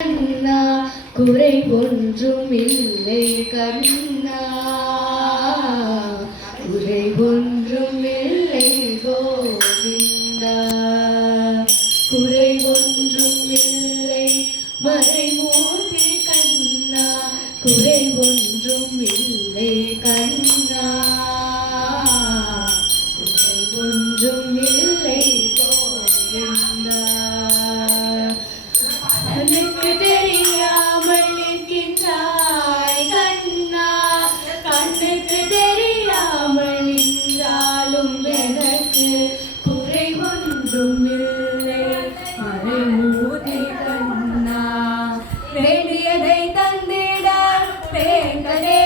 கண்ணா குறை ஒன்றும் இல்லை கண்ணா, குறை ஒன்றும் இல்லை கோவிந்தா, குறை ஒன்றும் இல்லை மறைமூர்த்தி கண்ணா, குறை ஒன்றும் இல்லை கண்ணா, குறை ஒன்றும் இல்லை கோவிந்தா. கண்ணுக்கு தெரியாமல் நிற்கின்றாய் கண்ணா, கண்ணுக்கு தெரியாமல் நின்றாலும் எனக்கு குறை ஒன்றும் இல்லை மறைமூர்த்தி கண்ணா. வேண்டியதை தந்திட வேண்டதே